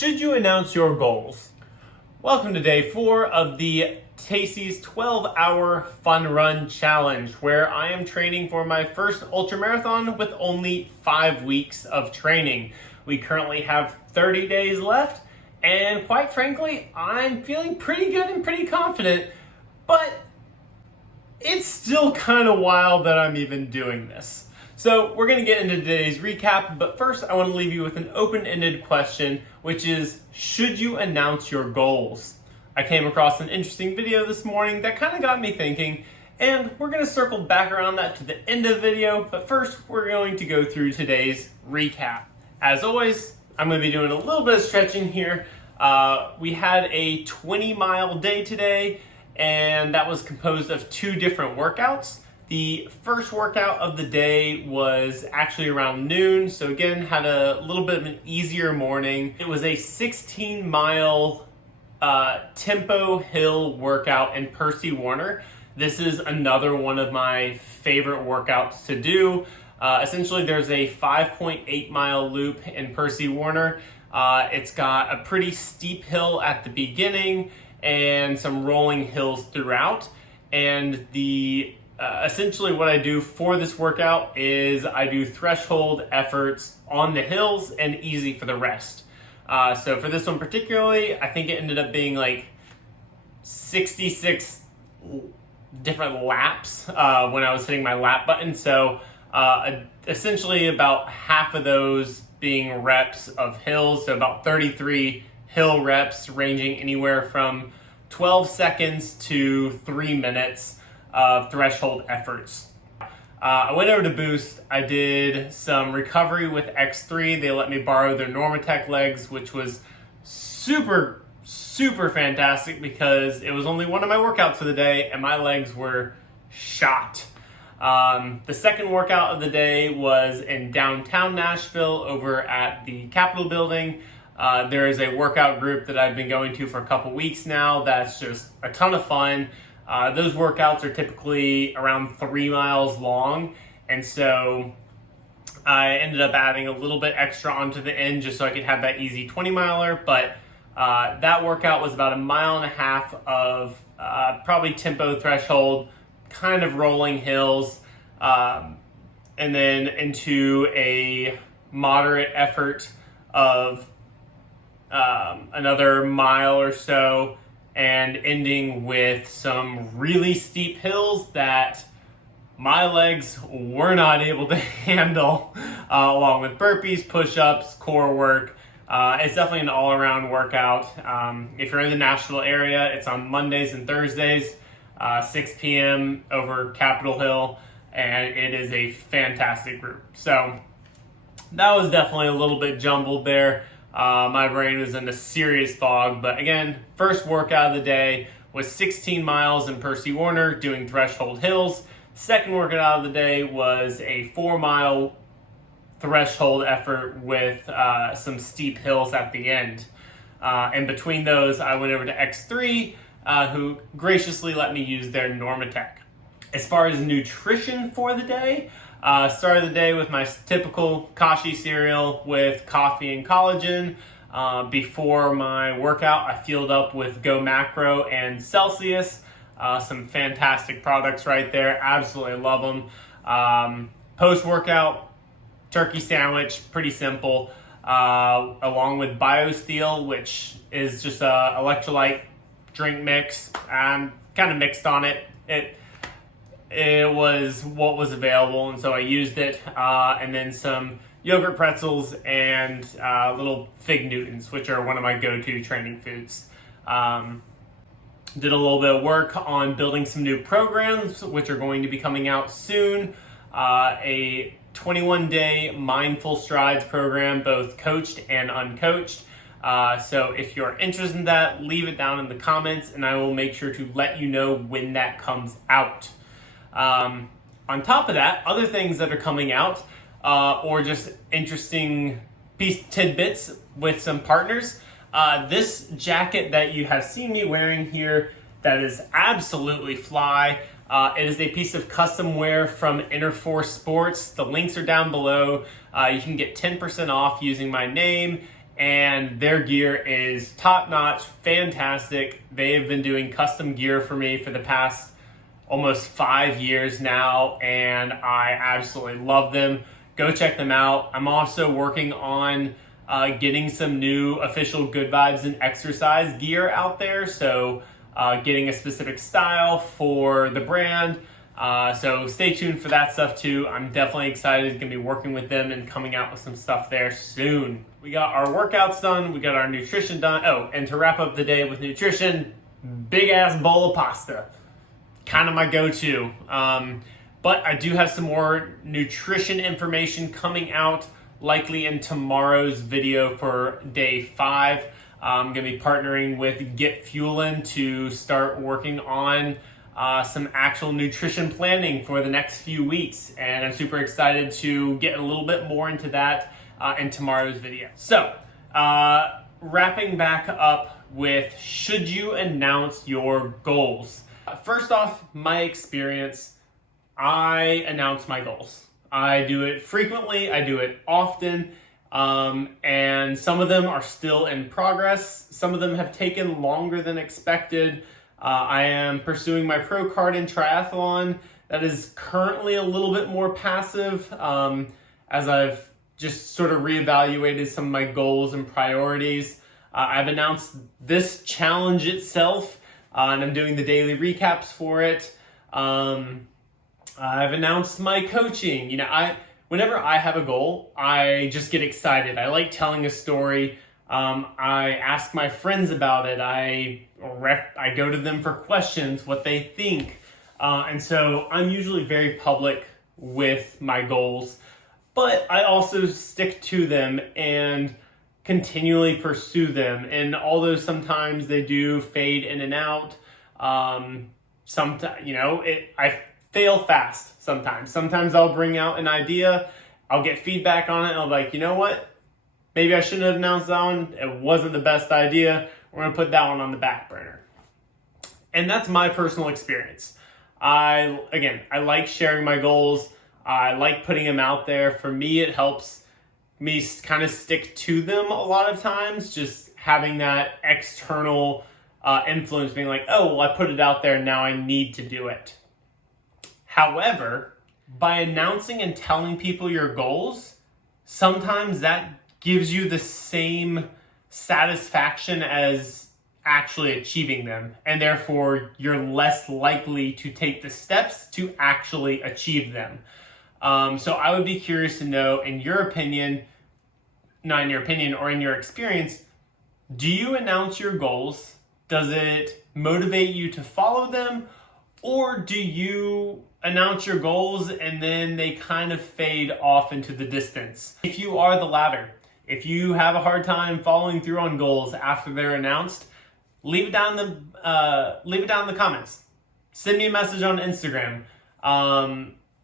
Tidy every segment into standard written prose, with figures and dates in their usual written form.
Should you announce your goals? Welcome to day 4 of the Tacy's 12-hour fun run challenge, where I am training for my first ultramarathon with only 5 weeks of training. We currently have 30 days left, and quite frankly, I'm feeling pretty good and pretty confident, but it's still kind of wild that I'm even doing this. So we're going to get into today's recap, but first I want to leave you with an open-ended question, which is, should you announce your goals? I came across an interesting video this morning that kind of got me thinking, and we're going to circle back around that to the end of the video, but first we're going to go through today's recap. As always, I'm going to be doing a little bit of stretching here. We had a 20-mile day today, and that was composed of 2 different workouts. The first workout of the day was actually around noon, so again, had a little bit of an easier morning. It was a 16-mile tempo hill workout in Percy Warner. This is another one of my favorite workouts to do. Essentially, there's a 5.8-mile loop in Percy Warner. It's got a pretty steep hill at the beginning and some rolling hills throughout, and essentially what I do for this workout is I do threshold efforts on the hills and easy for the rest. So for this one particularly, I think it ended up being like 66 different laps when I was hitting my lap button. So essentially about half of those being reps of hills, so about 33 hill reps ranging anywhere from 12 seconds to 3 minutes of threshold efforts. I went over to Boost. I did some recovery with X3. They let me borrow their Normatec legs, which was super fantastic because it was only one of my workouts for the day and my legs were shot. The second workout of the day was in downtown Nashville over at the Capitol building. There is a workout group that I've been going to for a couple weeks now that's just a ton of fun. Those workouts are typically around 3 miles long, and so I ended up adding a little bit extra onto the end just so I could have that easy 20-miler, but that workout was about 1.5 miles of probably tempo threshold, kind of rolling hills, and then into a moderate effort of another mile or so, and ending with some really steep hills that my legs were not able to handle, along with burpees, push-ups, core work. It's definitely an all-around workout. If you're in the Nashville area, it's on Mondays and Thursdays, 6 p.m. over Capitol Hill, and it is a fantastic group. So that was definitely a little bit jumbled there. My brain was in a serious fog, but again, first workout of the day was 16 miles in Percy Warner doing threshold hills. Second workout of the day was a 4-mile threshold effort with some steep hills at the end. And between those, I went over to X3, who graciously let me use their Normatec. As far as nutrition for the day, started the day with my typical Kashi cereal with coffee and collagen. Before my workout, I fueled up with Go Macro and Celsius. Some fantastic products right there. Absolutely love them. Post-workout, turkey sandwich, pretty simple. Along with BioSteel, which is just a electrolyte drink mix. I'm kind of mixed on it. It was what was available, and so I used it, and then some yogurt pretzels and little Fig Newtons, which are one of my go-to training foods. Did a little bit of work on building some new programs, which are going to be coming out soon. A 21-day Mindful Strides program, both coached and uncoached. So if you're interested in that, leave it down in the comments, and I will make sure to let you know when that comes out. On top of that, other things that are coming out, or just interesting tidbits with some partners. This jacket that you have seen me wearing here, that is absolutely fly. It is a piece of custom wear from Interforce Sports. The links are down below. You can get 10% off using my name and their gear is top-notch, fantastic. They have been doing custom gear for me for the past almost 5 years now, and I absolutely love them. Go check them out. I'm also working on getting some new official Good Vibes and Exercise gear out there, so getting a specific style for the brand. So stay tuned for that stuff too. I'm definitely excited to be working with them and coming out with some stuff there soon. We got our workouts done, we got our nutrition done. Oh, and to wrap up the day with nutrition, big ass bowl of pasta. Kind of my go-to. But I do have some more nutrition information coming out likely in tomorrow's video for day 5. I'm going to be partnering with Get Fuelin' to start working on some actual nutrition planning for the next few weeks. And I'm super excited to get a little bit more into that in tomorrow's video. So, wrapping back up with, should you announce your goals? First off, my experience, I announce my goals. I do it frequently, I do it often, and some of them are still in progress. Some of them have taken longer than expected. I am pursuing my pro card in triathlon. That is currently a little bit more passive, as I've just sort of reevaluated some of my goals and priorities. I've announced this challenge itself, and I'm doing the daily recaps for it. I've announced my coaching. Whenever I have a goal, I just get excited. I like telling a story. I ask my friends about it. I go to them for questions, what they think. And so I'm usually very public with my goals, but I also stick to them and continually pursue them. And although sometimes they do fade in and out, sometimes, I fail fast sometimes. Sometimes I'll bring out an idea, I'll get feedback on it, and I'll be like, you know what? Maybe I shouldn't have announced that one. It wasn't the best idea. We're going to put that one on the back burner. And that's my personal experience. I like sharing my goals. I like putting them out there. For me, it helps me kind of stick to them a lot of times, just having that external influence, being like, oh, well, I put it out there, now I need to do it. However, by announcing and telling people your goals, sometimes that gives you the same satisfaction as actually achieving them, and therefore you're less likely to take the steps to actually achieve them. So I would be curious to know, in your opinion, not in your opinion or in your experience, do you announce your goals? Does it motivate you to follow them? Or do you announce your goals and then they kind of fade off into the distance? If you are the latter, if you have a hard time following through on goals after they're announced, leave it down in the comments. Send me a message on Instagram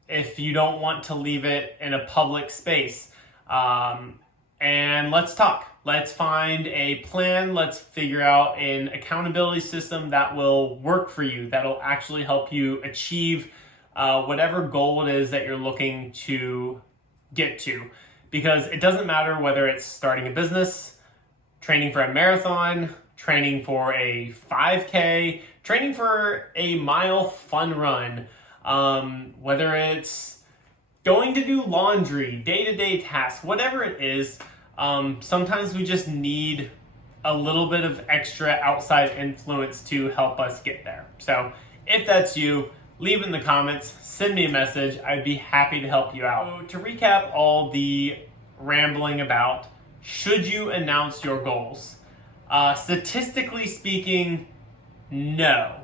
if you don't want to leave it in a public space. And let's talk. Let's find a plan. Let's figure out an accountability system that will work for you, that'll actually help you achieve whatever goal it is that you're looking to get to. Because it doesn't matter whether it's starting a business, training for a marathon, training for a 5K, training for a mile fun run, whether it's going to do laundry, day-to-day tasks, whatever it is. Sometimes we just need a little bit of extra outside influence to help us get there. So if that's you, leave it in the comments, send me a message. I'd be happy to help you out. So to recap all the rambling about, should you announce your goals? Statistically speaking, no,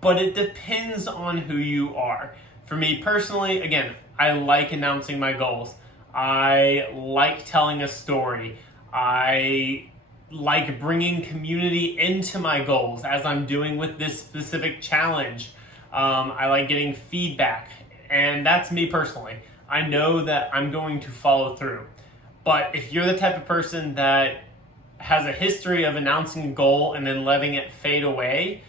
but it depends on who you are. For me personally, again, I like announcing my goals. I like telling a story. I like bringing community into my goals, as I'm doing with this specific challenge. I like getting feedback, and that's me personally. I know that I'm going to follow through. But if you're the type of person that has a history of announcing a goal and then letting it fade away,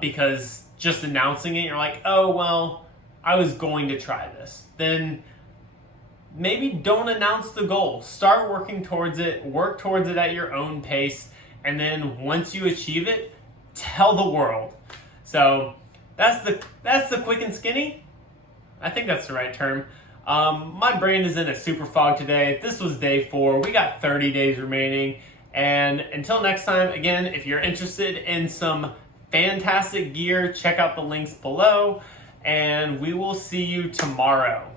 because just announcing it, you're like, oh, well, I was going to try this, then maybe don't announce the goal. Start working towards it, work towards it at your own pace, and then once you achieve it, tell the world. So that's the quick and skinny. I think that's the right term. My brain is in a super fog today. This was day 4. We got 30 days remaining. And until next time, again, if you're interested in some fantastic gear, check out the links below. And we will see you tomorrow.